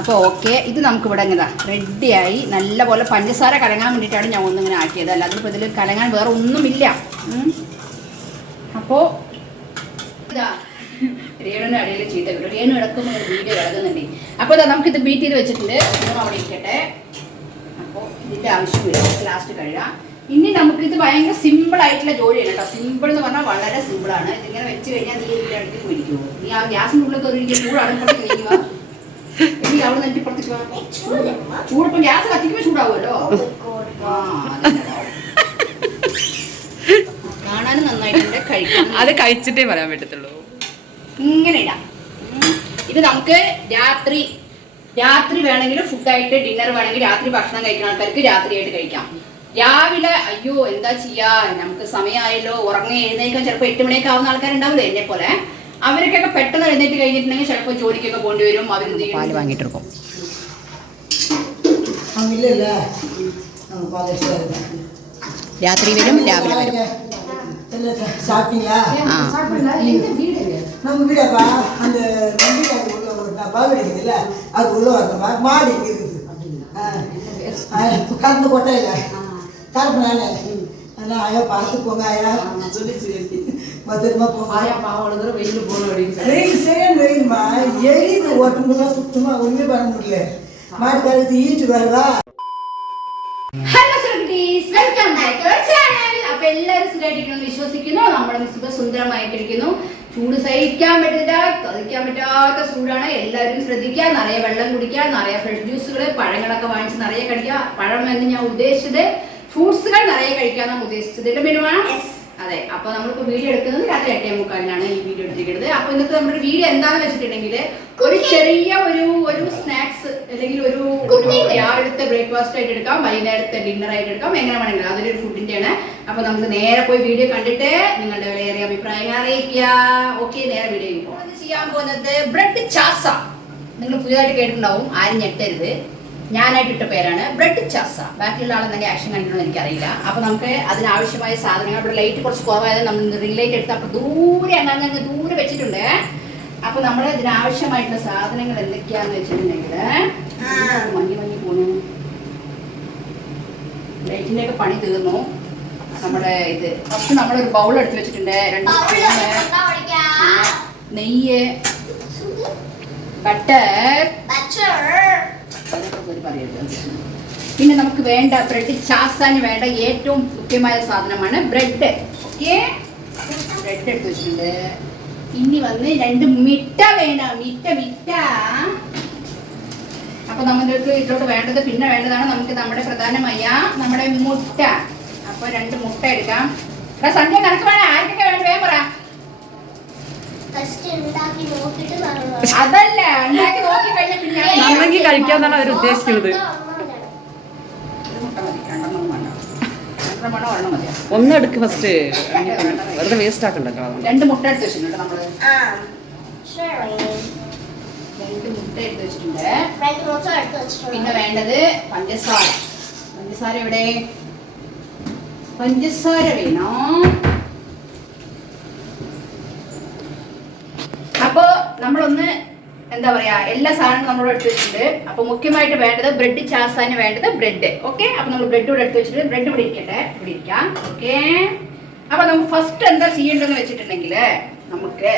അപ്പോൾ ഓക്കെ ഇത് നമുക്ക് ഇവിടെ ഇങ്ങനെ റെഡിയായി. നല്ലപോലെ പഞ്ചസാര കലങ്ങാൻ വേണ്ടിയിട്ടാണ് ഞാൻ ഒന്നിങ്ങനെ ആക്കിയത്. അല്ല അതിപ്പോൾ ഇതിൽ കലങ്ങാൻ വേറെ ഒന്നുമില്ല. അപ്പോൾ ഇതാ രേണുവിന് അടിയിൽ ചീത്ത കിട്ടും. രേണു ഇടക്കുമ്പോൾ വീഡിയോ ഇളകുന്നുണ്ട്. അപ്പോൾ ഇതാ നമുക്കിത് ബീറ്റ് ചെയ്ത് വെച്ചിട്ടുണ്ട്. നമ്മൾ അവിടെ ഇരിക്കട്ടെ. അപ്പോൾ ഇതിന്റെ ആവശ്യമില്ല ലാസ്റ്റ് കഴുകാം. ഇനി നമുക്ക് ഇത് ഭയങ്കര സിമ്പിൾ ആയിട്ടുള്ള ജോലിയാണ് കേട്ടോ. സിമ്പിൾ എന്ന് പറഞ്ഞാൽ വളരെ സിമ്പിളാണ് ഇതിങ്ങനെ വെച്ച് കഴിഞ്ഞാൽ നീ ഇതിന്റെ അടുത്ത് പോയിരിക്കുമോ നീ ആ ഗ്യാസിനുള്ളിൽ കയറി ചൂടാണ്. ഇപ്പുറത്ത് കഴിയുക ചൂടിപ്പം ഗ്യാസ് ചൂടാവുമല്ലോ. കാണാനും നന്നായിട്ടുണ്ട് അത് കഴിച്ചിട്ടേ പറയാൻ പറ്റത്തുള്ളൂ. ഇങ്ങനെ ഇടാം. ഇത് നമുക്ക് രാത്രി രാത്രി വേണമെങ്കിൽ ഫുഡായിട്ട് ഡിന്നർ വേണമെങ്കിൽ രാത്രി ഭക്ഷണം കഴിക്കുന്ന ആൾക്കാർക്ക് രാത്രിയായിട്ട് കഴിക്കാം. രാവിലെ അയ്യോ എന്താ ചെയ്യാ? നമുക്ക് സമയമായല്ലോ ഉറങ്ങി എഴുന്നേക്കാൻ ചിലപ്പോൾ എട്ട് മണിയൊക്കെ ആവുന്ന ആൾക്കാരുണ്ടാവില്ലേ എന്നെ പോലെ അവർക്കൊക്കെ പെട്ടെന്ന് എഴുന്നേറ്റ് കഴിഞ്ഞിട്ടുണ്ടെങ്കിൽ ചിലപ്പോൾ ജോലിക്കൊക്കെ പോകേണ്ടി വരും അവർ പാല് വാങ്ങിയിട്ട് എടുക്കും அவங்க இல்லைல்ல நம்ம பாலிஸ்டர் രാത്രി വരും രാവിലെ വരും இல்லை சாப்பிட்டீங்களா ആ நம்ம வீடாப்பா அந்த வீடு அது உள்ள ஒரு பகுதி இருக்குதுல்ல அது உள்ள வரணுமா மாடி இங்க இருக்குது ஆ, கறந்து கொட்டை இல்லை கருப்பு நானே அதனால் ஐயா பார்த்து போங்க ஐயா பத்திரமா போங்க வெயில் சேன் வெயில்மா எரியுது ஓட்டுங்களா சுத்தமா ஒண்ணுமே பண்ண முடியல மாட்டு கழுத்து ஈட்டு வருதா hello celebrities welcome back to channel അപ്പൊ എല്ലാവരും സുഖമായിട്ടിരിക്കുന്നു എന്ന് വിശ്വസിക്കുന്നു നമ്മുടെ സുഖ സുന്ദരമായിട്ടിരിക്കുന്നു ചൂട് സഹിക്കാൻ പറ്റില്ല സഹിക്കാൻ പറ്റാത്ത ചൂടാണ് എല്ലാവരും ശ്രദ്ധിക്കുക നിറയെ വെള്ളം കുടിക്കുക നിറയെ ഫ്രഷ് ജ്യൂസുകൾ പഴങ്ങളൊക്കെ വാങ്ങിച്ച് നിറയെ കഴിക്കുക പഴം എന്ന് ഞാൻ ഉദ്ദേശിച്ചത് ഫ്രൂട്ട്സുകൾ നിറയെ കഴിക്കാനാണ് ഉദ്ദേശിച്ചത് എന്റെ മെനുവാണ് അതെ അപ്പൊ നമ്മളിപ്പോ വീഡിയോ എടുക്കുന്നത് രാത്രി എട്ടേ മുക്കാലിനാണ് ഈ വീഡിയോ എടുത്തിരിക്കുന്നത്. അപ്പൊ ഇന്നത്തെ നമ്മുടെ വീഡിയോ എന്താന്ന് വെച്ചിട്ടുണ്ടെങ്കിൽ ഒരു ചെറിയ ഒരു ഒരു സ്നാക്സ് അല്ലെങ്കിൽ ഒരു രാവിലത്തെ ബ്രേക്ക്ഫാസ്റ്റ് ആയിട്ട് എടുക്കാം വൈകുന്നേരത്തെ ഡിന്നർ ആയിട്ട് എടുക്കാം എങ്ങനെ വേണമെങ്കിലും. അതൊരു ഫുഡിന്റെ ആണ് അപ്പൊ നമുക്ക് നേരെ പോയി വീഡിയോ കണ്ടിട്ട് നിങ്ങളുടെ വിലയേറിയ അഭിപ്രായങ്ങൾ അറിയിക്കുക. ഓക്കെ നേരെ വീഡിയോ ചെയ്യാൻ പോകുന്നത് ബ്രെഡ് ചാസ. നിങ്ങൾ പുതിയതായിട്ട് കേട്ടിട്ടുണ്ടാവും ആരും ഞെട്ടരുത്. ഞാനായിട്ട് ഇട്ട പേരാണ് ബ്രെഡ് ചാസ. ബാക്കിയുള്ള ആളെന്തെങ്കിലും ആക്ഷൻ കണ്ടിട്ടുണ്ടോ എനിക്കറിയില്ല. അപ്പൊ നമുക്ക് അതിനാവശ്യമായ സാധനങ്ങൾ ഇവിടെ ലൈറ്റ് കുറച്ച് കുറവായത് നമ്മൾ റിംഗ്ലൈറ്റ് എടുത്ത് അപ്പൊ ദൂരെ അങ്ങനെ അങ്ങ് ദൂരെ വെച്ചിട്ടുണ്ട്. അപ്പൊ നമ്മൾ ഇതിനാവശ്യമായിട്ടുള്ള സാധനങ്ങൾ എന്തൊക്കെയാന്ന് വെച്ചിട്ടുണ്ടെങ്കിൽ മഞ്ഞ് മഞ്ഞ് പോണു. ലൈറ്റിന്റെ ഒക്കെ പണി തീർന്നു. നമ്മുടെ ഇത് ഫസ്റ്റ് നമ്മളൊരു ബൗൾ എടുത്ത് വെച്ചിട്ടുണ്ട്. രണ്ട് സ്പൂണ് നെയ്യ് ബട്ടർ പിന്നെ നമുക്ക് വേണ്ട ബ്രെഡ് ചാസാന് വേണ്ട ഏറ്റവും മുഖ്യമായ സാധനമാണ് ബ്രെഡ്. ഓക്കെ? ബ്രെഡ് എടുത്ത് വെച്ചിട്ടുണ്ട്. ഇനി വന്ന് രണ്ട് മിറ്റ വേണം. മിറ്റ മിറ്റ അപ്പൊ നമ്മൾക്ക് ഇതിലോട്ട് വേണ്ടത് പിന്നെ വേണ്ടതാണ് നമുക്ക് നമ്മുടെ പ്രധാനമായ നമ്മുടെ മുട്ട. അപ്പൊ രണ്ട് മുട്ട എടുക്കാം. സന്ധ്യ കണക്ക് വേണം ആർക്കൊക്കെ വേണ്ട? വേഗം പറ. അതല്ല ഉണ്ടാക്കി നോക്കി കഴിഞ്ഞാൽ പിന്നെ നമ്മൾക്ക് കഴിക്കാന്നാണ് അവർ ഉദ്ദേശിക്കുന്നത്. ഒന്ന് എടുക്ക് ഫസ്റ്റ് വെറുതെ വേസ്റ്റ് ആക്കണ്ട രണ്ട് മുട്ട എടുത്ത് വെച്ചിട്ടുണ്ട് നമ്മൾ. രണ്ട് മുട്ട എടുത്ത് വെച്ചിട്ടുണ്ട്. പിന്നെ വേണ്ടത് പഞ്ചസാര. പഞ്ചസാര എവിടെ? പഞ്ചസാര വേണോ അപ്പോ നമ്മളൊന്ന് എന്താ പറയാ എല്ലാ സാധനങ്ങളും നമ്മൾ എടുത്ത് വെച്ചിട്ടുണ്ട്. അപ്പൊ മുഖ്യമായിട്ട് വേണ്ടത് ബ്രെഡ് ചാസാന് വേണ്ടത് ബ്രെഡ് ഓക്കെ അപ്പൊ നമ്മൾ ബ്രെഡ് ഇവിടെ എടുത്ത് വെച്ചിട്ട് ബ്രെഡ് ഇവിടെ ഇരിക്കട്ടെ. ഇവിടെ ഇരിക്കാം. ഓക്കെ അപ്പൊ നമുക്ക് ഫസ്റ്റ് എന്താ ചെയ്യേണ്ടതെന്ന് വെച്ചിട്ടുണ്ടെങ്കിൽ നമുക്ക്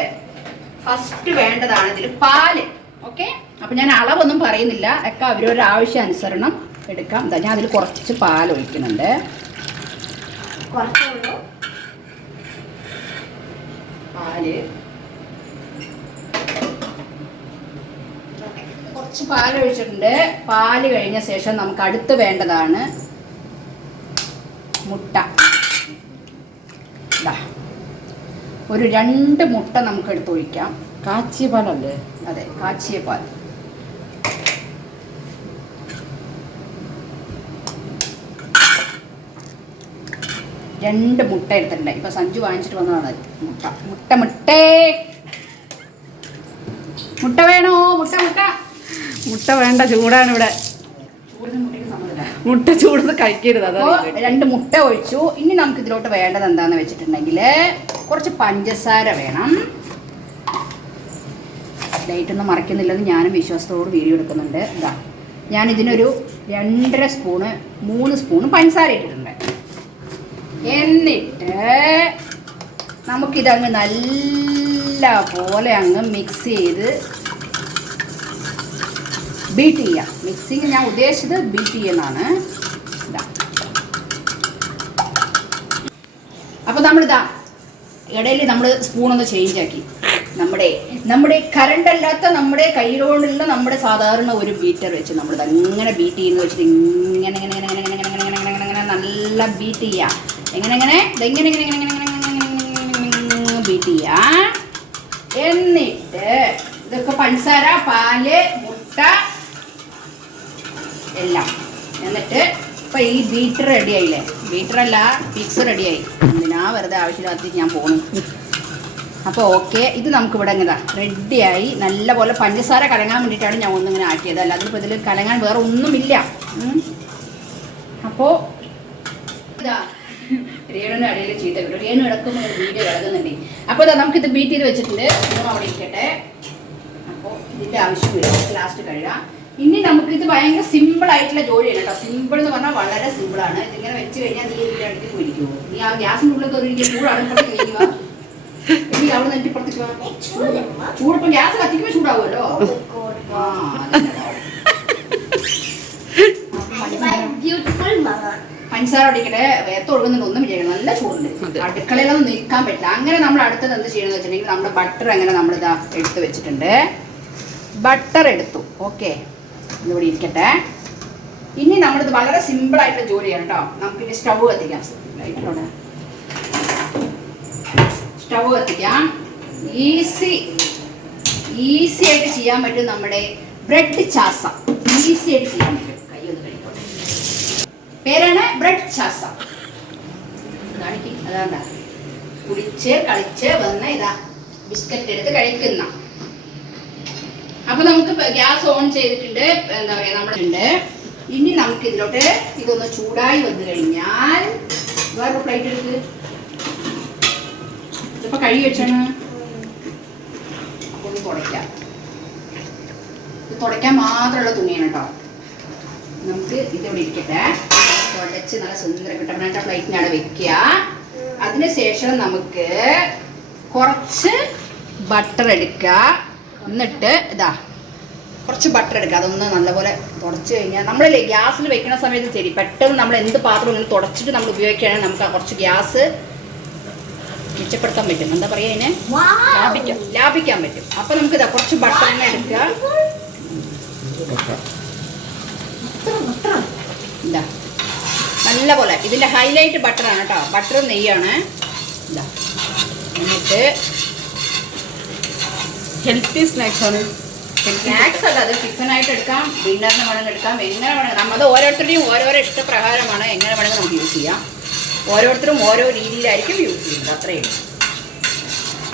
ഫസ്റ്റ് വേണ്ടതാണ് ഇതിൽ പാൽ. ഓക്കെ അപ്പൊ ഞാൻ അളവൊന്നും പറയുന്നില്ല. ഒക്കെ അവരവരുടെ ആവശ്യാനുസരണം എടുക്കാം. എന്താ ഞാൻ അതിൽ കുറച്ച് പാൽ ഒഴിക്കുന്നുണ്ട്. പാൽ. കുറച്ച് പാൽ ഒഴിച്ചിട്ടുണ്ട്. പാൽ കഴിഞ്ഞ ശേഷം നമുക്ക് അടുത്ത് വേണ്ടതാണ് മുട്ട. ഒരു രണ്ട് മുട്ട നമുക്ക് എടുത്ത് ഒഴിക്കാം. കാച്ചിയ പാലല്ലേ അതെ കാച്ചിയ പാൽ രണ്ട് മുട്ട എടുത്തിട്ടുണ്ട്. ഇപ്പൊ സഞ്ജു വാങ്ങിച്ചിട്ട് വന്നതാണ് മുട്ട. മുട്ട മുട്ടേ. മുട്ട വേണോ? മുട്ട മുട്ട. മുട്ട വേണ്ട ചൂടാണ് ഇവിടെ. മുട്ട ചൂടത് കഴിക്കരുത് അതോ രണ്ട് മുട്ട ഒഴിച്ചു. ഇനി നമുക്ക് ഇതിലോട്ട് വേണ്ടത് എന്താന്ന് വെച്ചിട്ടുണ്ടെങ്കിൽ കുറച്ച് പഞ്ചസാര വേണം. ലൈറ്റൊന്നും മറയ്ക്കുന്നില്ലെന്ന് ഞാനും വിശ്വാസത്തോട് വീഡിയോ എടുക്കുന്നുണ്ട്. ഇതാ ഞാൻ ഇതിനൊരു രണ്ടര സ്പൂണ് മൂന്ന് സ്പൂണ് പഞ്ചസാര ഇട്ടിട്ടുണ്ട്. എന്നിട്ട് നമുക്കിതങ്ങ് നല്ല പോലെ അങ്ങ് മിക്സ് ചെയ്ത് ബീറ്റ് ചെയ്യാം മിക്സിങ് ഞാൻ ഉദ്ദേശിച്ചത് ബീറ്റ് ചെയ്യുന്നതാണ് ഇതാ നമ്മളിതാ ഇടയിൽ നമ്മൾ സ്പൂണൊന്ന് ചേഞ്ച് ആക്കി നമ്മുടെ നമ്മുടെ കറണ്ട് അല്ലാത്ത നമ്മുടെ കയ്യിലോണ്ടുള്ള നമ്മുടെ സാധാരണ ഒരു ബീറ്റർ വെച്ച് നമ്മൾ അങ്ങനെ ബീറ്റ് ചെയ്യുന്ന വെച്ചിട്ട് ഇങ്ങനെ ഇങ്ങനെ ഇങ്ങനെ ഇങ്ങനെ ഇങ്ങനെ ഇങ്ങനെ ഇങ്ങനെ ഇങ്ങനെ ഇങ്ങനെ നല്ല ബീറ്റ് ചെയ്യാം എങ്ങനെ എങ്ങനെ ഇതെങ്ങനെ ഇങ്ങനെ ഇങ്ങനെ ഇങ്ങനെ ബീറ്റ് ചെയ്യാം എന്നിട്ട് ഇതൊക്കെ പഞ്ചസാര പാൽ മുട്ട എല്ലാം. എന്നിട്ട് ഇപ്പൊ ഈ ബീറ്റർ റെഡി ആയില്ലേ? ബീറ്റർ അല്ല പിക്സ് റെഡി ആയി. എന്തിനാ വെറുതെ ആവശ്യമില്ലാത്ത ഞാൻ പോകുന്നു അപ്പോൾ ഓക്കെ ഇത് നമുക്ക് ഇവിടെ ഇങ്ങനെ റെഡിയായി നല്ല പോലെ പഞ്ചസാര കലങ്ങാൻ വേണ്ടിയിട്ടാണ് ഞാൻ ഒന്നിങ്ങനെ ആക്കിയത്. അല്ലാതെ ഇപ്പോൾ ഇതിൽ കലങ്ങാൻ വേറെ ഒന്നുമില്ല. അപ്പോൾ ഇതാ രേണുവിന്റെ അടിയിൽ ചീത്ത കിട്ടും. രേണു കിടക്കുമ്പോൾ വീഡിയോ കിടക്കുന്നുണ്ട് അപ്പോൾ ഇതാ നമുക്കിത് ബീറ്റ് ചെയ്ത് വെച്ചിട്ടുണ്ട്. അവിടെ ഇരിക്കട്ടെ. അപ്പോൾ ഇതിന്റെ ആവശ്യമില്ല ലാസ്റ്റ് കഴുകാം ഇനി നമുക്ക് ഇത് ഭയങ്കര സിമ്പിൾ ആയിട്ടുള്ള ജോലിയാണ് കേട്ടോ. സിമ്പിൾ എന്ന് പറഞ്ഞാൽ വളരെ സിമ്പിൾ ആണ്. ഇതിങ്ങനെ വെച്ച് കഴിഞ്ഞാൽ നീ ഇതിന്റെ അടുത്ത് പോയിരിക്കുമോ നീ ആ ഗ്യാസിന്റെ ഉള്ളിൽ കയറി ചൂടാണ് നീങ്ങുക ഇനി അവിടെ നിന്ന് ഇപ്പുറത്തേക്ക്. ചൂടിപ്പം ഗ്യാസ് കത്തിക്കുമ്പോൾ ചൂടാവുമല്ലോ ആ പഞ്ചസാര ഒടിക്കട്ടെ വേർത്ത് ഒഴുകുന്നുണ്ട്. ഒന്നും ചെയ്യണം നല്ല ചൂടുണ്ട്. അടുക്കളയിലൊന്നും നിൽക്കാൻ പറ്റില്ല. അങ്ങനെ നമ്മൾ അടുത്തത് എന്ത് ചെയ്യണമെന്ന് വെച്ചിട്ടുണ്ടെങ്കിൽ നമ്മുടെ ബട്ടർ അങ്ങനെ നമ്മൾ ഇതാ എടുത്ത് വെച്ചിട്ടുണ്ട്. ബട്ടർ എടുത്തു. ഓക്കെ ഇതിവിടെ ഇരിക്കട്ടെ. ഇനി നമ്മളിത് വളരെ സിമ്പിൾ ആയിട്ടുള്ള ജോലിയാണ് കേട്ടോ. നമുക്കിനി സ്റ്റവ് കത്തിക്കാം. ലൈറ്റിലൂടെ സ്റ്റവ് കത്തിക്കാം. ഈസി ഈസി ആയിട്ട് ചെയ്യാൻ പറ്റും നമ്മുടെ ബ്രെഡ് ചാസ. ഈസി ആയിട്ട് ചെയ്യാൻ പറ്റും. കൈ ഒന്ന് കഴിക്കോട്ടെ പേരാണ് ബ്രെഡ് ചാസ. കാണിക്കും. അതാണ്ടാ കുടിച്ച് കളിച്ച് വന്ന് ഇതാ ബിസ്ക്കറ്റ് എടുത്ത് കഴിക്കുന്ന. അപ്പൊ നമുക്ക് ഗ്യാസ് ഓൺ ചെയ്തിട്ടുണ്ട്. എന്താ പറയാ നമ്മളുണ്ട് ഇനി നമുക്ക് ഇതിലോട്ട് ഇതൊന്ന് ചൂടായി വന്നു കഴിഞ്ഞാൽ വേറൊരു പ്ലേറ്റ് എടുത്ത് ഇതിപ്പോ കഴുകി വെച്ചാണ്. ഒന്ന് തുടയ്ക്കാം. ഇത് തുടയ്ക്കാൻ മാത്രമുള്ള തുണിയാണ് കേട്ടോ. നമുക്ക് ഇതിവിടെ ഇരിക്കട്ടെ. തുടച്ച് നല്ല സുന്ദരം കിട്ടണ പ്ലേറ്റിനാണ് അവിടെ വെക്കുക. അതിനുശേഷം നമുക്ക് കുറച്ച് ബട്ടർ എടുക്കുക എന്നിട്ട് ഇതാ കുറച്ച് ബട്ടർ എടുക്കുക അതൊന്ന് നല്ലപോലെ തുടച്ച് കഴിഞ്ഞാൽ നമ്മളല്ലേ ഗ്യാസിൽ വെക്കുന്ന സമയത്ത് ശരി പെട്ടെന്ന് നമ്മൾ എന്ത് പാത്രം ഇങ്ങനെ തുടച്ചിട്ട് നമ്മൾ ഉപയോഗിക്കുകയാണെങ്കിൽ നമുക്ക് ആ കുറച്ച് ഗ്യാസ് മെച്ചപ്പെടുത്താൻ പറ്റും. എന്താ പറയുക അതിനെ? ലാഭിക്കാം ലാഭിക്കാൻ പറ്റും. അപ്പം നമുക്ക് ഇതാ കുറച്ച് ബട്ടർ തന്നെ എടുക്കുക ഇതാ നല്ല പോലെ ഇതിന്റെ ഹൈലൈറ്റ് ബട്ടറാണ് കേട്ടോ. ബട്ടർ നെയ്യാണ്. ഇതാ എന്നിട്ട് ഹെൽത്തി സ്നാക്സ് ആണ്. സ്നാക്സ് അല്ല അത് ടിഫിനായിട്ട് എടുക്കാം ഡിന്നറിന് വേണമെങ്കിൽ എടുക്കാം എങ്ങനെ വേണമെങ്കിൽ നമ്മൾ ഓരോരുത്തരുടെയും ഓരോരോ ഇഷ്ടപ്രകാരമാണ് എങ്ങനെ വേണമെങ്കിൽ നമുക്ക് യൂസ് ചെയ്യാം. ഓരോരുത്തരും ഓരോ രീതിയിലായിരിക്കും യൂസ് ചെയ്യുന്നത് അത്രയേ ഉള്ളൂ.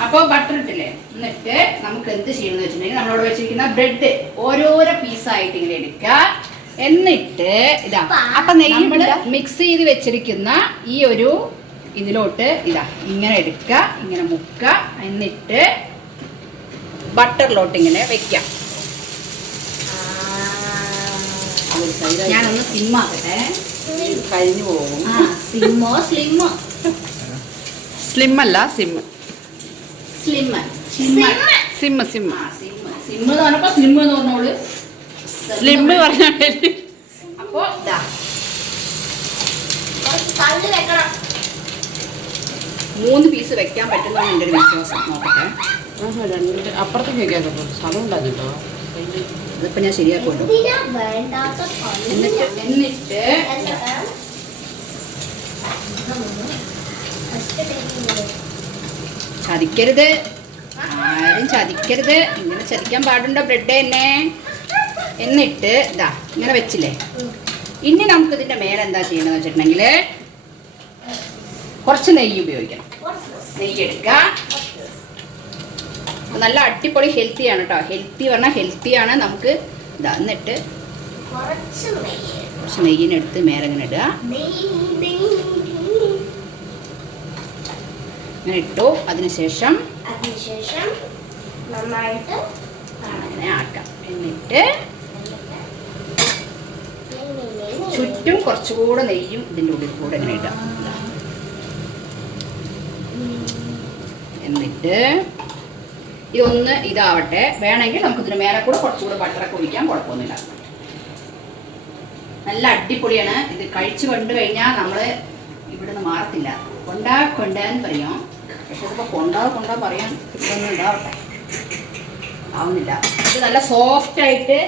അപ്പോൾ ബട്ടർ ഇട്ടില്ലേ? എന്നിട്ട് നമുക്ക് എന്ത് ചെയ്യണമെന്ന് വെച്ചിട്ടുണ്ടെങ്കിൽ നമ്മളോട് വെച്ചിരിക്കുന്ന ബ്രെഡ് ഓരോരോ പീസായിട്ട് ഇങ്ങനെ എടുക്കുക. എന്നിട്ട് ഇതാ അപ്പൊ നമ്മൾ മിക്സ് ചെയ്ത് വെച്ചിരിക്കുന്ന ഈ ഒരു ഇതിലോട്ട് ഇതാ ഇങ്ങനെ എടുക്കുക ഇങ്ങനെ മുക്ക എന്നിട്ട് ബട്ടറിലോട്ട് ഇങ്ങനെ വെക്കാം. ഞാനൊന്ന് സിമ്മാക്കട്ടെ കഴിഞ്ഞു പോകും. ആ സിമ്മോ സ്ലിമ്മോ സ്ലിം അല്ല സിമ്മ സ്ലിമ്മ സിമ്മ സിമ്മ സിമ്മ സിമ്മ സിമ്മ് സിമ്മ് എന്ന് പറഞ്ഞപ്പോ സിമ്മ എന്ന് പറഞ്ഞോൾ. സ്ലിം പറഞ്ഞാൽ അപ്പോ ഇതാ. തള്ളി വെക്കണം. മൂന്ന് പീസ് വെക്കാൻ പറ്റുന്നതാണ് എന്റെ ഒരു വിശ്വാസം. നോക്കട്ടെ. രണ്ട് അപ്പുറത്തേക്ക് വെക്കാൻ സ്ഥലം ഉണ്ടാകും അതിപ്പോൾ ഞാൻ ശരിയാക്കുമല്ലോ പണി എന്നിട്ട് എന്നിട്ട് ചതിക്കരുത്. ആരും ചതിക്കരുത്. ഇങ്ങനെ ചതിക്കാൻ പാടുണ്ടോ ബ്രെഡ് തന്നെ എന്നിട്ട് ഇതാ ഇങ്ങനെ വെച്ചില്ലേ? ഇനി നമുക്ക് ഇതിന്റെ മേലെ എന്താ ചെയ്യണമെന്ന് വെച്ചിട്ടുണ്ടെങ്കിൽ കുറച്ച് നെയ്യ് ഉപയോഗിക്കണം നെയ്യ് എടുക്കുക. നല്ല അടിപൊളി ഹെൽത്തിയാണ് കേട്ടോ ഹെൽത്തി പറഞ്ഞാൽ ഹെൽത്തിയാണ് നമുക്ക് ഇതാ എന്നിട്ട് കുറച്ച് നെയ്യ് കുറച്ച് നെയ്യിനെടുത്ത് മേലങ്ങനെ ഇടുക. അങ്ങനെ ഇട്ടു. അതിനുശേഷം അതിനുശേഷം നന്നായിട്ട് അങ്ങനെ ആക്കാം. എന്നിട്ട് ചുറ്റും കുറച്ചുകൂടെ നെയ്യും ഇതിന്റെ ഉള്ളിൽ കൂടെ ഇങ്ങനെ ഇടാം എന്നിട്ട് ഇതൊന്ന് ഇതാവട്ടെ. വേണമെങ്കിൽ നമുക്ക് ഇതിന് മേലെ കൂടെ കുറച്ചുകൂടെ ബട്ടറൊക്കെ ഒഴിക്കാൻ കുഴപ്പമൊന്നുമില്ല. നല്ല അടിപൊളിയാണ്. ഇത് കഴിച്ചു കണ്ടു കഴിഞ്ഞാൽ നമ്മൾ ഇവിടെ നിന്ന് മാറത്തില്ല. കൊണ്ടാ കൊണ്ടാന്ന് പറയാം. പക്ഷെ ഇതിപ്പോൾ കൊണ്ടാ കൊണ്ടാ പറയാം ഇതൊന്നും ഇതാവട്ടെ. ആവുന്നില്ല ഇത് നല്ല സോഫ്റ്റ് ആയിട്ട്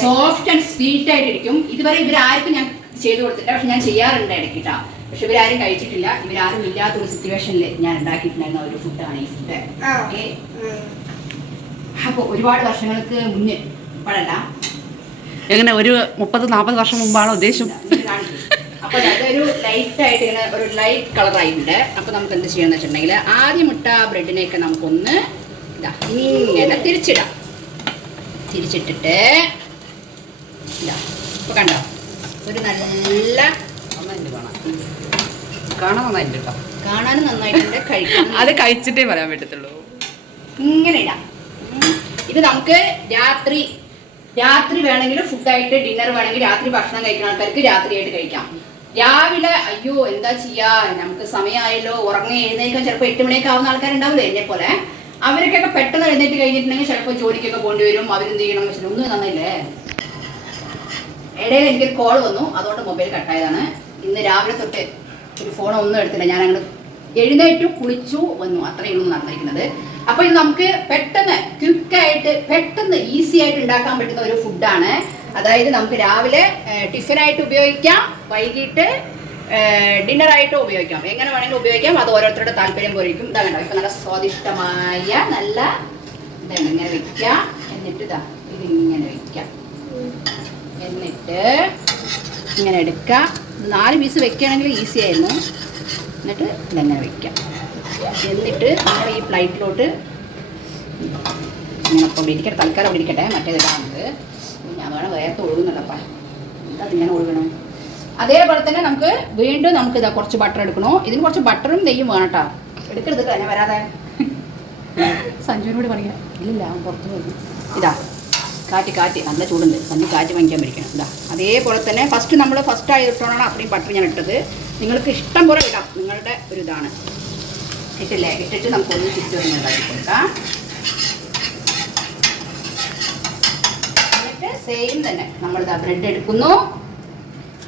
സോഫ്റ്റ് ആൻഡ് സ്വീറ്റ് ആയിട്ടിരിക്കും. ഇതുവരെ ഇവരാർക്കും ഞാൻ ചെയ്തു കൊടുത്തിട്ട് പക്ഷെ ഞാൻ ചെയ്യാറുണ്ട് ഇടയ്ക്കിട്ടാ. പക്ഷെ ഇവരാരും കഴിച്ചിട്ടില്ല. ഇവരാരും ഇല്ലാത്ത ഒരു സിറ്റുവേഷനിൽ ഞാൻ ഉണ്ടാക്കിയിട്ടുണ്ടായിരുന്ന ഒരു ഫുഡാണ് ഈ ഫുഡ്. ഓക്കെ? അപ്പോൾ ഒരുപാട് വർഷങ്ങൾക്ക് മുന്നേ ഇപ്പോഴല്ല. എങ്ങനെ ഒരു മുപ്പത് നാൽപ്പത് വർഷം മുമ്പാണോ ഉദ്ദേശം? അപ്പൊ അതൊരു ലൈറ്റ് ആയിട്ട് ഇങ്ങനെ ഒരു ലൈറ്റ് കളർ ആയിട്ടുണ്ട്. അപ്പൊ നമുക്ക് എന്ത് ചെയ്യാന്ന് വെച്ചിട്ടുണ്ടെങ്കിൽ ആദ്യം മുട്ട ബ്രെഡിനെയൊക്കെ നമുക്കൊന്ന് ഇതാ ഇങ്ങനെ തിരിച്ചിടാം. തിരിച്ചിട്ടിട്ട് ഇതാ ഇപ്പൊ കണ്ടോ? ഒരു നല്ല കാണാൻ നന്നായിട്ടുണ്ട് കേട്ടോ. കാണാനും നന്നായിട്ടുണ്ട് കഴിക്കാൻ അത് കഴിച്ചിട്ടേ പറയാൻ പറ്റത്തുള്ളൂ. ഇങ്ങനെ ഇടാം. ഇത് നമുക്ക് രാത്രി രാത്രി വേണമെങ്കിൽ ഫുഡായിട്ട് ഡിന്നർ വേണമെങ്കിൽ രാത്രി ഭക്ഷണം കഴിക്കുന്ന ആൾക്കാർക്ക് രാത്രിയായിട്ട് കഴിക്കാം. രാവിലെ അയ്യോ എന്താ ചെയ്യാ? നമുക്ക് സമയമായല്ലോ ഉറങ്ങി എഴുന്നേക്കാൻ ചിലപ്പോൾ എട്ട് മണിയൊക്കെ ആവുന്ന ആൾക്കാരുണ്ടാവില്ലേ എന്നെ പോലെ? അവർക്കൊക്കെ പെട്ടെന്ന് എഴുന്നേറ്റ് കഴിഞ്ഞിട്ടുണ്ടെങ്കിൽ ചിലപ്പോൾ ജോലിക്കൊക്കെ പോകേണ്ടി വരും അവരെന്ത് ചെയ്യണം വെച്ചാൽ ഒന്നും നന്നല്ലേ ഇടയിൽ എനിക്കൊരു കോൾ വന്നു അതുകൊണ്ട് മൊബൈൽ കട്ടായതാണ്. ഇന്ന് രാവിലെ തൊട്ട് ഒരു ഫോൺ ഒന്നും എടുത്തില്ല. ഞാൻ അങ്ങോട്ട് എഴുന്നേറ്റു കുളിച്ചു വന്നു. അത്രയും ഒന്നും നടന്നിരിക്കുന്നത്. അപ്പൊ ഇത് നമുക്ക് പെട്ടെന്ന് ക്വിക്കായിട്ട് പെട്ടെന്ന് ഈസി ആയിട്ട് ഉണ്ടാക്കാൻ പറ്റുന്ന ഒരു ഫുഡാണ് അതായത് നമുക്ക് രാവിലെ ടിഫിനായിട്ട് ഉപയോഗിക്കാം വൈകിട്ട് ഡിന്നറായിട്ട് ഉപയോഗിക്കാം. എങ്ങനെ വേണമെങ്കിലും ഉപയോഗിക്കാം അത് ഓരോരുത്തരുടെ താല്പര്യം പോലെയിരിക്കും ഇതാ വേണ്ട ഇപ്പൊ നല്ല സ്വാദിഷ്ടമായ നല്ല ഇതാണ്. ഇങ്ങനെ വെക്കാം. എന്നിട്ട് ഇതാ ഇതിങ്ങനെ വെക്കാം. എന്നിട്ട് ഇങ്ങനെ എടുക്കാം. നാല് പീസ് വെക്കുകയാണെങ്കിൽ ഈസി ആയിരുന്നു. എന്നിട്ട് ഇതെങ്ങനെ വെക്കാം. എന്നിട്ട് നമ്മൾ ഈ പ്ലേറ്റിലോട്ട് ഇങ്ങനെ ഇവിടെ ഇരിക്കട്ടെ തൽക്കാലം അവിടെ ഇരിക്കട്ടെ മറ്റേ ഇതാണത് ഞാൻ വേണം വേഗത്ത് ഒഴുകുന്നുണ്ടപ്പാ. എന്താ ഇങ്ങനെ ഒഴുകണം? അതേപോലെ തന്നെ നമുക്ക് വീണ്ടും നമുക്ക് ഇതാ കുറച്ച് ബട്ടർ എടുക്കണോ? ഇതിന് കുറച്ച് ബട്ടറും നെയ്യും വേണം കേട്ടോ. എടുക്കരുത് കേട്ടോ ഞാൻ വരാതെ. സഞ്ജുവിനോട് പറയാം ഇല്ലില്ല അവൻ പുറത്ത് പോയി. ഇതാ. കാറ്റ് കാറ്റ്. നല്ല ചൂടുണ്ട്. തന്നെ കാറ്റ് വാങ്ങിക്കാൻ പഠിക്കണം ഇതാ അതേപോലെ തന്നെ ഫസ്റ്റ് നമ്മൾ ഫസ്റ്റ് ആയിട്ടാണ് അത്രയും ബട്ടർ ഞാൻ ഇട്ടത്. നിങ്ങൾക്ക് ഇഷ്ടം പോലെ ഇടാം. നിങ്ങളുടെ ഒരു ഇതാണ്. ഇട്ടില്ലേ? ഇട്ടിട്ട് നമുക്കൊന്ന് ചിറ്റ് ഒന്ന് ഉണ്ടാക്കി കൊടുക്കാം. എന്നിട്ട് സെയിം തന്നെ. നമ്മളിതാ ബ്രെഡ് എടുക്കുന്നു.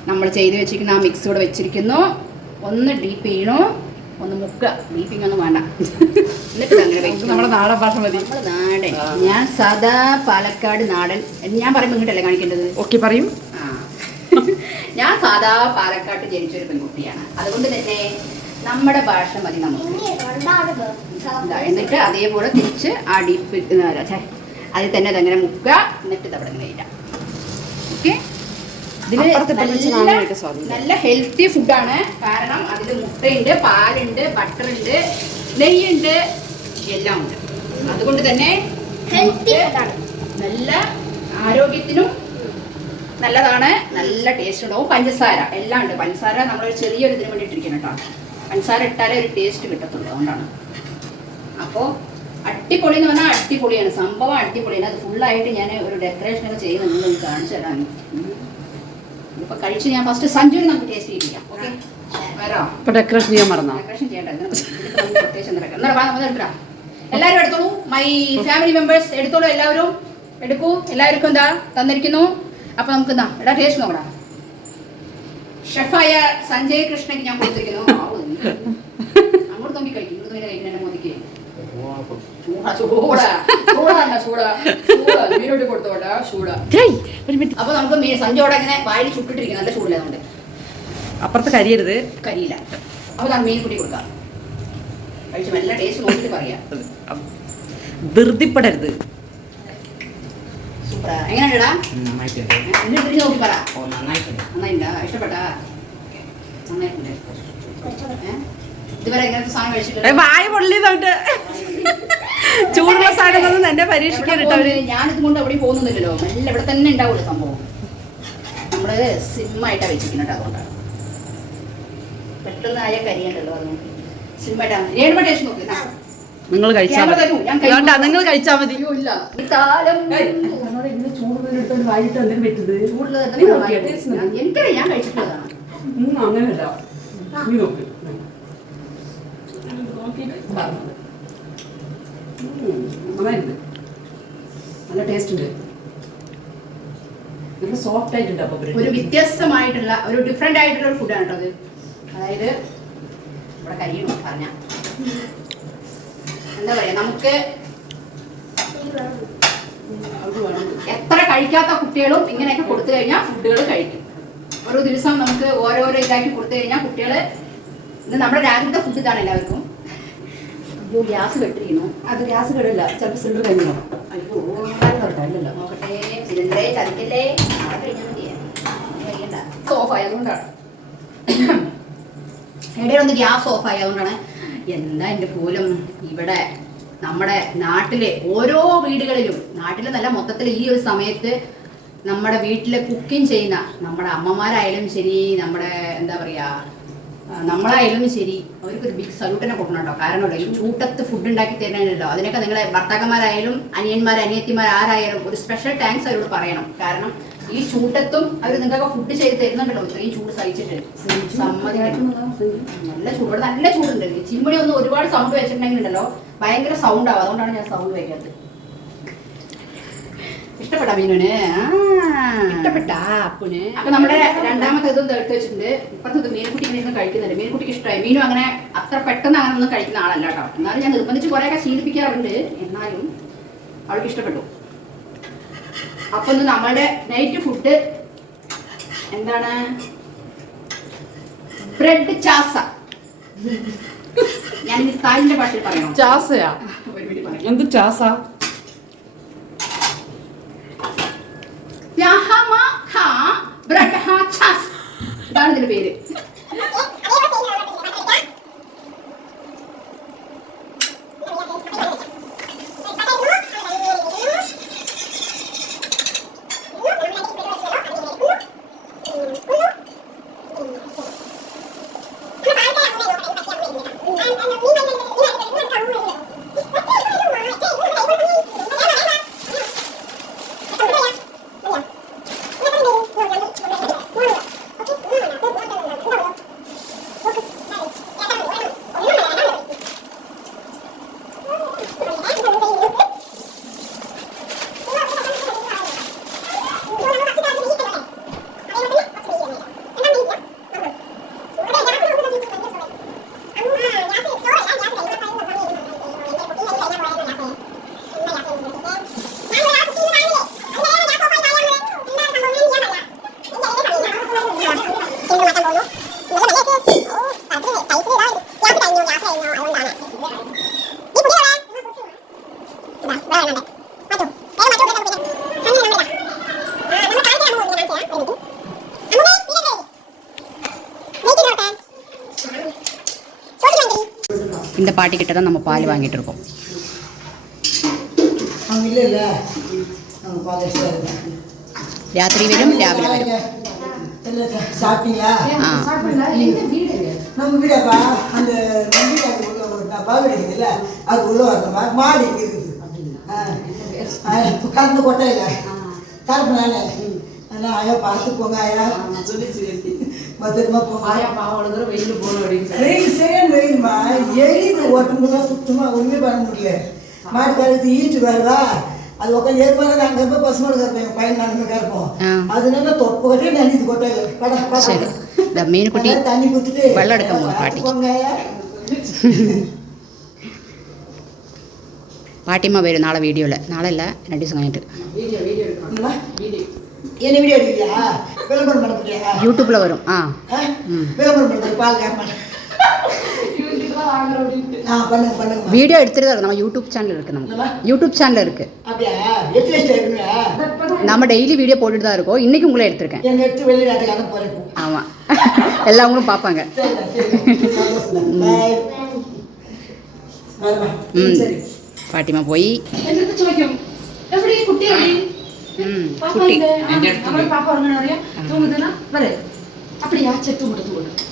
നമ്മൾ ചെയ്ത് വെച്ചിരിക്കുന്ന ആ മിക്സ് ഇവിടെ വെച്ചിരിക്കുന്നു. ഒന്ന് ഡീപ്പ് ചെയ്യണു. ഒന്ന് മുക്കുക. ബീഫിംഗ് ഒന്നും വേണ്ട. എന്നിട്ട് അങ്ങനെ നമ്മുടെ നാടൻ ഭാഷ മതി. നമ്മൾ നാടൻ. ഞാൻ സാധാ പാലക്കാട് നാടൻ. ഞാൻ പറയുമ്പോൾ ഇങ്ങോട്ടല്ലേ കാണിക്കേണ്ടത്? ഓക്കെ പറയും. ഞാൻ സാദാ പാലക്കാട്ട് ജനിച്ചൊരു പെൺകുട്ടിയാണ്. അതുകൊണ്ട് തന്നെ നമ്മുടെ ഭാഷ മതി നമുക്ക്. എന്നിട്ട് അതേപോലെ തിരിച്ച് ആ ഡീപ്പ് അതിൽ തന്നെ അതങ്ങനെ മുക്കുക. എന്നിട്ട് അവിടെ നിന്ന് ഇടാം ഓക്കെ? നല്ല- ഹെൽത്തി ഫുഡാണ് കാരണം അതിൽ മുട്ടയുണ്ട് പാലുണ്ട് ബട്ടറുണ്ട് നെയ്യുണ്ട് എല്ലാം ഉണ്ട് അതുകൊണ്ട് തന്നെ ഹെൽത്തി നല്ല ആരോഗ്യത്തിനും നല്ലതാണ്. നല്ല ടേസ്റ്റ് ഉണ്ടാവും. പഞ്ചസാര എല്ലാം ഉണ്ട്. പഞ്ചസാര നമ്മളൊരു ചെറിയൊരു ഇതിന് വേണ്ടിയിട്ടിരിക്കണം കേട്ടോ. പഞ്ചസാര ഇട്ടാലേ ഒരു ടേസ്റ്റ് കിട്ടത്തുള്ളൂ അതുകൊണ്ടാണ്. അപ്പോൾ അടിപൊളി എന്ന് പറഞ്ഞാൽ അടിപൊളിയാണ്. സംഭവം അടിപൊളിയാണ്. അത് ഫുള്ളായിട്ട് ഞാൻ ഒരു ഡെക്കറേഷൻ ഒക്കെ ചെയ്ത് നിങ്ങൾ കാണിച്ചു തരാൻ ഇപ്പൊ കഴിച്ച് ഞാൻ ഫസ്റ്റ് സഞ്ജുവിന് നമുക്ക് ടേസ്റ്റ് ചെയ്യിപ്പിക്കാം ഓക്കെ ഇപ്പൊ ഡെക്കറേഷൻ ചെയ്യാൻ മറന്നോ? ഡെക്കറേഷൻ ചെയ്യണ്ട പ്രത്യേകിച്ച് എന്താ എന്നാ നമ്മൾ എടുക്കാം എല്ലാവരും എടുത്തോളൂ. മൈ ഫാമിലി മെമ്പേഴ്സ് എടുത്തോളൂ എല്ലാവരും. എടുക്കൂ. എല്ലാവർക്കും എന്താ? തന്നിരിക്കുന്നു. അപ്പൊ നമുക്ക് എന്താ? എടാ ടേസ്റ്റ് നോക്കടാ. ഷെഫായ സഞ്ജയ് കൃഷ്ണയ്ക്ക് ഞാൻ കൊടുത്തിരിക്കുന്നു? അങ്ങോട്ട് നോക്കി കഴിക്കും. ഇങ്ങോട്ട് നോക്കി കഴിക്കുന്ന മോദിക്ക്. അപ്പൊ നമുക്ക് മീൻ ഇങ്ങനെ വായിൽ ചുട്ടിട്ടിരിക്കും നല്ല ചൂടില്ല അതുകൊണ്ട് അപ്പുറത്ത് കരിയരുത്. കരിയില്ല. അപ്പൊ ഞാൻ മീൻ കൂടി കൊടുക്കാം. കഴിച്ചു നല്ല ടേസ്റ്റ് നോക്കിയിട്ട് പറയാം. ധൃതിപ്പെടരുത്. എങ്ങനെയാണ് എങ്ങനെയാണ്ടാ നോക്കി പറ. നന്നായിട്ടുണ്ട്. ഇഷ്ടപ്പെട്ടാ? നന്നായിട്ടുണ്ട്? ഇതുവരെ പൊള്ളി സാധനം കഴിച്ചിട്ടില്ല. വായ പൊള്ളിയതുകൊണ്ട് ചൂടുള്ള സാധനം എന്നെ പരീക്ഷിക്കാൻ? ഞാനിത് കൊണ്ട് എവിടെയും പോകുന്നില്ലല്ലോ നല്ല ഇവിടെ തന്നെ ഉണ്ടാവും സംഭവം. നമ്മൾ സിമ്മായിട്ടാ വെച്ചിരിക്കുന്നത് അതുകൊണ്ടാണ് പെട്ടെന്ന് ആയ കരിയുണ്ടല്ലോ അതുകൊണ്ട് സിമ്മായിട്ടാണ് ഏഴുമ ടേസ്റ്റ് നോക്ക്. നിങ്ങൾ കഴിച്ചാൽ മതി. നിങ്ങൾ കഴിച്ചാൽ മതി. എനിക്കറിയാം ഞാൻ കഴിച്ചിട്ടുള്ളതാണ്. അങ്ങനെയല്ല നീ നോക്ക് നോക്കിയിട്ട് പറഞ്ഞത് നന്നായിട്ടുണ്ട് നല്ല ടേസ്റ്റ് ഉണ്ട് നല്ല സോഫ്റ്റ് ആയിട്ടുണ്ട് അപ്പൊ ഒരു വ്യത്യസ്തമായിട്ടുള്ള ഒരു ഡിഫറെന്റ് ആയിട്ടുള്ള ഒരു ഫുഡാണ് കേട്ടോ അത്. അതായത് ഇവിടെ കഴിയണം പറഞ്ഞ. എന്താ പറയാ നമുക്ക് എത്ര കഴിക്കാത്ത കുട്ടികളും ഇങ്ങനെയൊക്കെ കൊടുത്തു കഴിഞ്ഞാൽ ഫുഡുകൾ കഴിക്കും. ഓരോ ദിവസം നമുക്ക് ഓരോരോ ഇതാക്കി കൊടുത്തു കഴിഞ്ഞാൽ കുട്ടികൾ ഇന്ന് നമ്മുടെ രാജ്യത്തെ ഫുഡ് ഇതാണ് എല്ലാവർക്കും. അയ്യോ ഗ്യാസ് കെട്ടിരിക്കുന്നു. അത് ഗ്യാസ് കെടില്ല ചിലപ്പോൾ സിലിണ്ടർ കഴിഞ്ഞോ അയ്യോ. അല്ലല്ലോ നോക്കട്ടെ. സിലിണ്ടറെ ചതിക്കല്ലേ? നാളെ കഴിഞ്ഞാൽ മതിയെ. കഴിയണ്ട. ഓഫായി അതുകൊണ്ടാണ് ഇടയിൽ ഒന്ന് ഗ്യാസ് ഓഫ് അതുകൊണ്ടാണ് എന്താ എന്റെ പോലും ഇവിടെ നമ്മുടെ നാട്ടിലെ ഓരോ വീടുകളിലും നാട്ടിലെ നല്ല മൊത്തത്തിൽ ഈ ഒരു സമയത്ത് നമ്മുടെ വീട്ടിലെ കുക്കിംഗ് ചെയ്യുന്ന നമ്മുടെ അമ്മമാരായാലും ശരി നമ്മുടെ എന്താ പറയുക നമ്മളായാലും ശരി അവർക്കൊരു ബിഗ് സല്യൂട്ട് തന്നെ കൊടുക്കണം കേട്ടോ. കാരണം ഈ ചൂട്ടത്ത് ഫുഡ് ഉണ്ടാക്കി തരുന്നതിനല്ലോ അതിനൊക്കെ നിങ്ങളെ ഭർത്താക്കന്മാരായാലും അനിയന്മാർ അനിയത്തിമാർ ആരായാലും ഒരു സ്പെഷ്യൽ താങ്ക്സ് അവരോട് പറയണം. കാരണം ഈ ചൂട്ടത്തും അവർ നിങ്ങൾക്ക് ഫുഡ് ചെയ്ത് തരുന്നുണ്ടല്ലോ. ഇത്രയും ചൂട് സഹിച്ചിട്ട്. സമ്മതിക്കണം. നല്ല ചൂട് നല്ല ചൂടുണ്ട്. ചിമ്മിണി ഒന്ന് ഒരുപാട് സൗണ്ട് വെച്ചിട്ടുണ്ടെങ്കിൽ ഉണ്ടല്ലോ ഭയങ്കര സൗണ്ട് ആവും. അതുകൊണ്ടാണ് ഞാൻ സൗണ്ട് വയ്ക്കാത്തത് ഇഷ്ടപ്പെട്ട മീനുന് ഇഷ്ടപ്പെട്ട അപ്പുന് അപ്പൊ നമ്മുടെ രണ്ടാമത്തെ ഇതും എടുത്ത് വെച്ചിട്ടുണ്ട്. ഇപ്പഴത്തെ മീൻകുട്ടി ഇങ്ങനെ ഇരുന്ന് കഴിക്കുന്നുണ്ട് മീൻകുട്ടിക്ക് ഇഷ്ടമായി. മീനും അങ്ങനെ അത്ര പെട്ടെന്ന് അങ്ങനെ ഒന്നും കഴിക്കുന്ന ആളല്ല കേട്ടോ. എന്നാലും ഞാൻ നിർബന്ധിച്ച് കുറെയൊക്കെ ശീലിപ്പിക്കാറുണ്ട്. എന്നാലും അവൾക്ക് ഇഷ്ടപ്പെട്ടു. അപ്പൊ ഇന്ന് നമ്മളുടെ നൈറ്റ് ഫുഡ് എന്താണ്? ബ്രെഡ് ചാസ. ഞാൻ ഇനി താലിന്റെ ഭാഷയിൽ പറയണം. ചാസയാ? ഒരു മിനിറ്റ് പറയാം. എന്ത് ചാസ യഹമ ഹ ബ്രെഡ് ഹ ചാസ് ഇതാണ് ഇതിന്റെ പേര്. இந்த பாட்டி கிட்ட தான் நம்ம பால் வாங்கிட்டு இருக்கோம் அவங்க இல்லைல்ல அவங்க பால் எக்ஸ்ட்ரா இருக்கு രാത്രി വരും രാവിലെ വരും இல்லை சாப்பிட்டீங்களா ஆ. நம்ம வீடாப்பா அந்த நம்பிக்காது உள்ள ஒரு டப்பா கிடைக்குதுல்ல அது உள்ள வரணுமா மாடி இங்க இருக்குது ஆ. ஆ, இப்ப கறந்து கொட்டை இல்லை கருப்பு நானே அண்ணா ஐயா பார்த்து போங்க ஐயா பத்திரமா போகாயா பாவம் ஒன்றுமே பண்ண முடியல. ஈட்டு வருதா? அது உட்காந்து ஏற்பாடு நாங்கள் ரொம்ப பசுமாடு பையன் நடந்து கறப்போம். அதனால தொப்பு கட்டி. தண்ணி குத்துட்டு வெள்ளம் எடுக்க பாட்டி பாட்டிமா பேர் நாளை வீடியோவில் நாளை இல்லை ரெண்டு சங்கம் என்ன வீடியோ எடுக்கிறியா? விளம்பரம் பண்ண போறியா யூடியூப்ல வரும். ஆ. விளம்பரம் பண்ணுறது பால் வீடியோ எடுத்துட்டு தான் நம்ம யூடியூப் சேனல் இருக்கு நம்ம யூடியூப் சேனல் இருக்கு. நம்ம டெய்லி வீடியோ போட்டுட்டு தான் இருக்கோம். இன்னைக்கு உங்களை எடுத்திருக்கேன். ஆமா. எல்லாவங்களும் பார்ப்பாங்க. ம். பாட்டிமா போய்.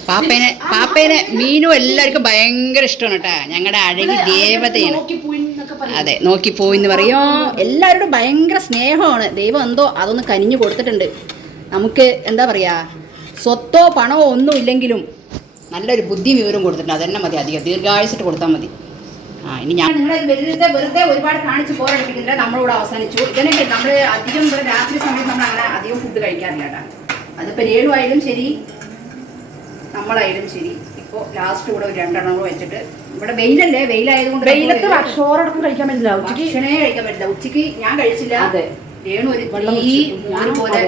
പാപ്പേനെ പാപ്പേനെ മീനും എല്ലാവർക്കും ഭയങ്കര ഇഷ്ടമാണ് കേട്ടാ. ഞങ്ങളുടെ അഴകി ദേവതയാണ്. അതെ നോക്കിപ്പോയി എന്ന് പറയോ. എല്ലാവരോടും ഭയങ്കര സ്നേഹമാണ്. ദൈവം എന്തോ അതൊന്ന് കനിഞ്ഞു കൊടുത്തിട്ടുണ്ട്. നമുക്ക് എന്താ പറയാ സ്വത്തോ പണമോ ഒന്നും ഇല്ലെങ്കിലും നല്ലൊരു ബുദ്ധി വിവരം കൊടുത്തിട്ടുണ്ട്. അതെന്നെ മതി അധികം. ദീർഘായുസിട്ട് കൊടുത്താൽ മതി. ആ ഇനി ഞാൻ നിങ്ങളെ വെറുതെ വെറുതെ ഒരുപാട് കാണിച്ച് പോരടിപ്പിക്കുന്നില്ല നമ്മളിവിടെ അവസാനിച്ചു. ഇതിനൊക്കെ നമ്മൾ അധികം ഇവിടെ രാത്രി സമയത്ത് നമ്മൾ അങ്ങനെ അധികം ഫുഡ് കഴിക്കാറില്ല കേട്ടാ. അതിപ്പോൾ രേണു ആയാലും ശരി നമ്മളായാലും ശരി. ഇപ്പോൾ ലാസ്റ്റ് കൂടെ ഒരു രണ്ടെണ്ണം കൂടെ വെച്ചിട്ട് ഇവിടെ വെയിലല്ലേ? വെയിലായതുകൊണ്ട് വെയിലത്ത് ചോറടക്കം കഴിക്കാൻ പറ്റില്ല. ഉച്ചയ്ക്ക് ഭക്ഷണേ കഴിക്കാൻ പറ്റില്ല. ഉച്ചയ്ക്ക് ഞാൻ കഴിച്ചില്ല. അതെ. രേണു ഒരു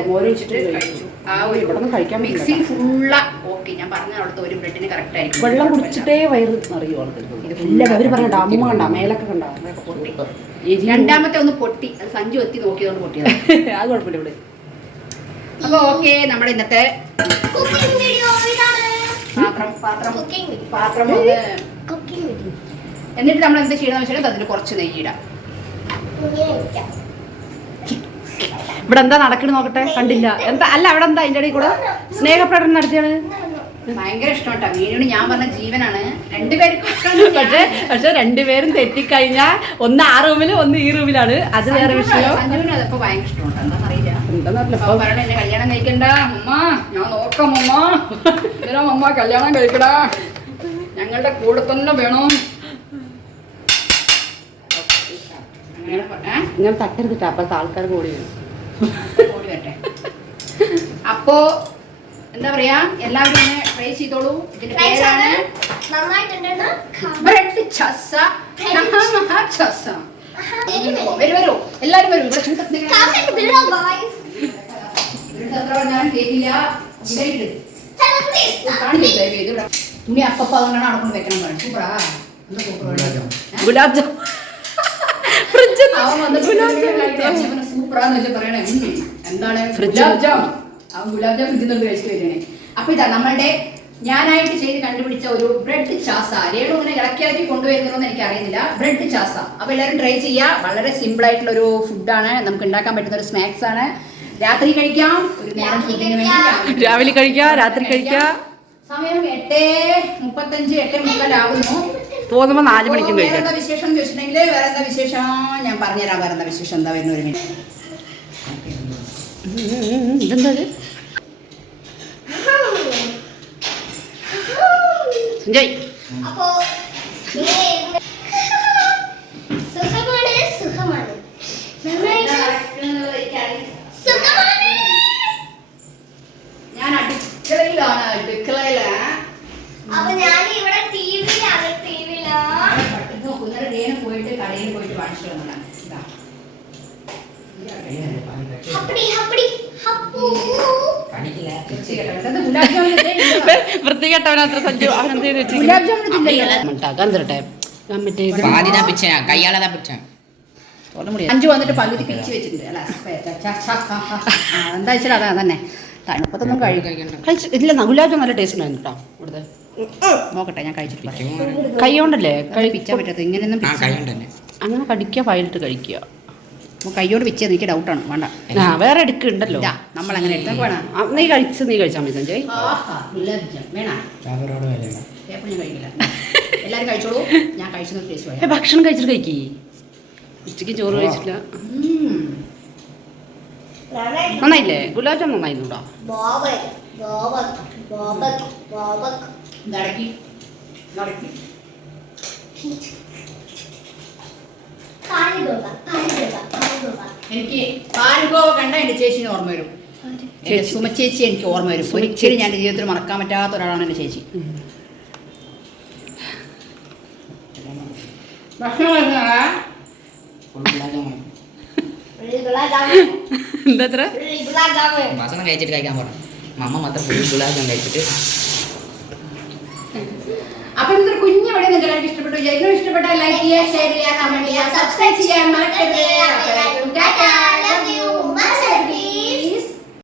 പോലെ കഴിച്ചു. ആ ഒരു കഴിക്കാൻ മിക്സി ഫുള്ള. ഓക്കെ ഞാൻ പറഞ്ഞ അവിടുത്തെ ഒരു ബ്രെഡിന് കറക്റ്റ് ആയിരിക്കും. വെള്ളം കുടിച്ചിട്ടേ വയറ് നിറയുവാണ് ഇല്ല അവർ പറഞ്ഞ അമ്മ കണ്ട മേലൊക്കെ കണ്ട. രണ്ടാമത്തെ ഒന്ന് പൊട്ടി. അത് സഞ്ജു എത്തി നോക്കിയതുകൊണ്ട് പൊട്ടിയത്. അത് കുഴപ്പമില്ല ഇവിടെ. അപ്പൊ ഓക്കെ നമ്മുടെ ഇന്നത്തെ കുക്കിംഗ് വീഡിയോ ഇതാണ്. പാത്രം പാത്രം കുക്കിംഗ് പാത്രം കുക്കിംഗ് എന്നിട്ട് നമ്മൾ എന്ത് ചെയ്യണമെന്ന് വെച്ചാൽ അതിന് കുറച്ച് നെയ്യിടാം ഇവിടെ എന്താ നടക്കണ നോക്കട്ടെ? കണ്ടില്ല. എന്താ അല്ല അവിടെ എന്താ അതിന്റെ ഇടയിൽ കൂടെ? സ്നേഹപ്രകടനം നടത്തിയാണ്. ഭയങ്കര ഇഷ്ടമാട്ടാ. മീനോട് ഞാൻ പറഞ്ഞ ജീവനാണ്. രണ്ടുപേർക്കും പക്ഷെ പക്ഷെ രണ്ടുപേരും തെറ്റിക്കഴിഞ്ഞാ ഒന്ന് ആ റൂമിൽ ഒന്ന് ഈ റൂമിലാണ്. അത് വേറെ വിഷയം. സഞ്ജുവിന് അതപ്പോ ഭയങ്കര ഇഷ്ടമുണ്ട് എന്താണെന്ന് അറിയില്ല. കല്യാണം കഴിക്കണ്ട. അമ്മ ഞാൻ നോക്കാം അമ്മ എന്തിനാ അമ്മ കല്യാണം കഴിക്കടാ. ഞങ്ങളുടെ കൂടെ തന്നെ വേണം. ഞാൻ തട്ടരുതിട്ടാ അപ്പഴത്തെ ആൾക്കാർ കൂടി വരും. ഓടി വരട്ടെ. അപ്പോ എന്താ പറയാ? എല്ലാവരും ഒന്ന് ട്രൈ ചെയ്തോളൂ. ഇതിന്റെ പേരാണ് ബ്രെഡ് ചസ ചസ വരൂ വരൂ. എല്ലാരും വരൂ. ഇവിടെ. തുണി അപ്പപ്പ അതുകൊണ്ടാണ് അവിടെ കൊണ്ട് വെക്കണം. സൂപ്പറാ. ഗുലാബ് ജാം അവൻ വന്നിട്ട് സൂപ്പറാന്ന് വെച്ചാൽ പറയണേ എന്താണ്. ഗുലാബ് ജാം. അവൻ ഗുലാബ് ജാം കഴിച്ചു അപ്പൊ ഇതാ നമ്മളുടെ ഞാനായിട്ട് ചെയ്ത് കണ്ടുപിടിച്ച ഒരു ബ്രെഡ് ചാസ. രേണു ഇങ്ങനെ ഇളക്കി ഇളക്കി കൊണ്ടുവരുന്നതെന്ന് എനിക്ക് അറിയുന്നില്ല. ബ്രെഡ് ചാസ. അപ്പൊ എല്ലാവരും ട്രൈ ചെയ്യുക വളരെ സിമ്പിൾ ആയിട്ടുള്ള ഒരു ഫുഡാണ് നമുക്ക് ഉണ്ടാക്കാൻ പറ്റുന്ന ഒരു സ്നാക്സ് ആണ്. രാത്രി കഴിക്കാം. ഒരു നേരം. രാവിലെ കഴിക്കാം. രാത്രി കഴിക്കാം. സമയം എട്ട് മുപ്പത്തഞ്ച് എട്ട് മുക്കാലാകുന്നു തോന്നുമ്പോ നാല് മണിക്കും വേറെ കഴിക്കാം. എന്താ വിശേഷം എന്ന് ചോദിച്ചിട്ടുണ്ടെങ്കിൽ വേറെ എന്താ വിശേഷം? ഞാൻ പറഞ്ഞുതരാം വേറെ എന്താ വിശേഷം? എന്താ വരുന്ന ഒരു മിനിറ്റ്. ഇതെന്താ ഇരുന്ന് സുഖമാണ് സുഖമാണ്. ഞാൻ അടുക്കളയിലാണ് അടുക്കളയിൽ. അപ്പൊ ഞാൻ ഇവിടെ പോയിട്ട് കടയിൽ പോയിട്ട് വാങ്ങിച്ചു സഞ്ജു അഞ്ചു വന്നിട്ട് വെച്ചിട്ടുണ്ട്. ഇല്ല ഗുലാബ് ജാം നല്ല ടേസ്റ്റ് ഉണ്ടായിരുന്നു കേട്ടോ ഇവിടുത്തെ. നോക്കട്ടെ ഞാൻ കഴിച്ചിട്ട് പറയാം. കൈ കഴിപ്പിച്ചാൽ പറ്റാത്ത ഇങ്ങനെയൊന്നും അങ്ങനെ കടിക്കുക ഫയലിട്ട് കഴിക്കുക. കൈയോട് വെച്ചത് എനിക്ക് ഡൗട്ടാണ് വേണ്ട. ആ വേറെ എടുക്കുന്നുണ്ടല്ലോ ഉണ്ടല്ലോ. നമ്മൾ അങ്ങനെ നീ കഴിച്ച് നീ കഴിച്ചാൽ മതി സഞ്ജയ്. എല്ലാവരും കഴിച്ചോളൂ. ഞാൻ ഭക്ഷണം കഴിച്ചിട്ട് കഴിക്കേ. ഉച്ചയ്ക്ക് ചോറ് കഴിച്ചില്ല നന്നായില്ലേ? ഗുലാബ് ജാം നന്നായിരുന്നുണ്ടോ നടക്കി. പാലിബോബ എനിക്ക് പാൽഗോവ കണ്ട എന്റെ ചേച്ചിന് ഓർമ്മ വരും. എന്റെ സുമച്ചേച്ചി എനിക്ക് ഓർമ്മ വരും. ഒരിക്കലും ഞാൻ എന്റെ ജീവിതത്തിൽ മറക്കാൻ പറ്റാത്ത ഒരാളാണ് എന്റെ ചേച്ചി. എന്താ ഭക്ഷണം കഴിച്ചിട്ട് കഴിക്കാൻ പറഞ്ഞു മമ്മ മാത്രം ഫുൾ ഗുലാബ് കഴിച്ചിട്ട് അപ്പൊ ഇന്നത്തെ കുഞ്ഞു വീഡിയോ നിങ്ങൾക്ക് എല്ലാവർക്കും ഇഷ്ടപ്പെട്ടു. വിചാരിക്കുന്നു ഇഷ്ടപ്പെട്ടാൽ ലൈക്ക് ചെയ്യുക ഷെയർ ചെയ്യുക കമന്റ് ചെയ്യുക സബ്സ്ക്രൈബ് ചെയ്യാൻ മറക്കരുത്.